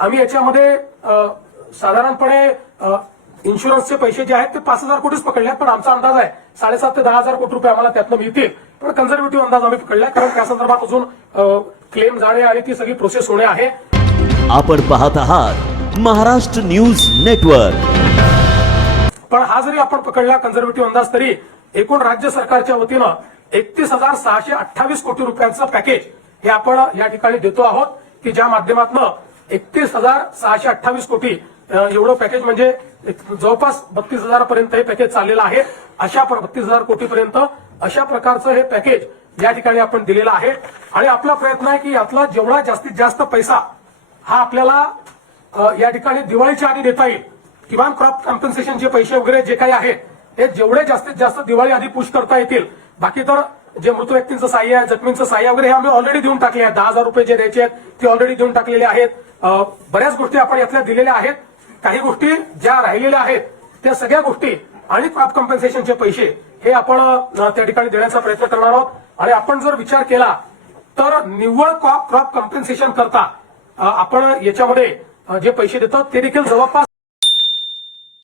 आम्ही याच्यामध्ये साधारणपणे इन्शुरन्सचे पैसे जे आहेत ते 5,000 कोटीच पकडले आहेत, पण आमचा अंदाज आहे 7,500 ते 10,000 कोटी रुपये आम्हाला त्यातनं मिळतील. पण कन्झर्वेटिव्ह अंदाज आम्ही पकडला, कारण त्या संदर्भात अजून क्लेम जाणे आणि ती सगळी प्रोसेस होणे आहे. आपण पाहत आहात महाराष्ट्र न्यूज नेटवर्क. पण हा जरी आपण पकडला कन्झर्वेटिव्ह अंदाज, तरी एकूण राज्य सरकारच्या वतीनं 31,628 कोटी रुपयांचं पॅकेज हे आपण या ठिकाणी देतो आहोत, की ज्या माध्यमातून 31,628 कोटी एवढं पॅकेज म्हणजे जवळपास 32,000 पर्यंत हे पॅकेज चाललेलं आहे. अशा 32,000 कोटी पर्यंत अशा प्रकारचं हे पॅकेज या ठिकाणी आपण दिलेलं आहे. आणि आपला प्रयत्न आहे की यातला जेवढा जास्तीत जास्त पैसा हा आपल्याला या ठिकाणी दिवाळीच्या आधी देता येईल. किमान क्रॉप कॉम्पन्सेशनचे पैसे वगैरे जे काही आहेत ते जेवढे जास्तीत जास्त दिवाळी आधी पुश करता येतील. बाकी तर जे मृत व्यक्तींचं सहाय्य आहे, जखमींचं सहाय्य वगैरे हे आम्ही ऑलरेडी देऊन टाकले आहेत. 10,000 रुपये जे द्यायचे आहेत ते ऑलरेडी देऊन टाकलेले आहेत. बऱ्याच गोष्टी आपण यातल्या दिलेल्या आहेत. काही गोष्टी ज्या राहिलेल्या आहेत त्या सगळ्या गोष्टी आणि क्रॉप कॉम्पन्सेशनचे पैसे हे आपण त्या ठिकाणी देण्याचा प्रयत्न करणार आहोत. आणि आपण जर विचार केला तर निव्वळ क्रॉप कॉम्पन्सेशन करता आपण याच्यामध्ये जे पैसे देतो ते देखील जवळपास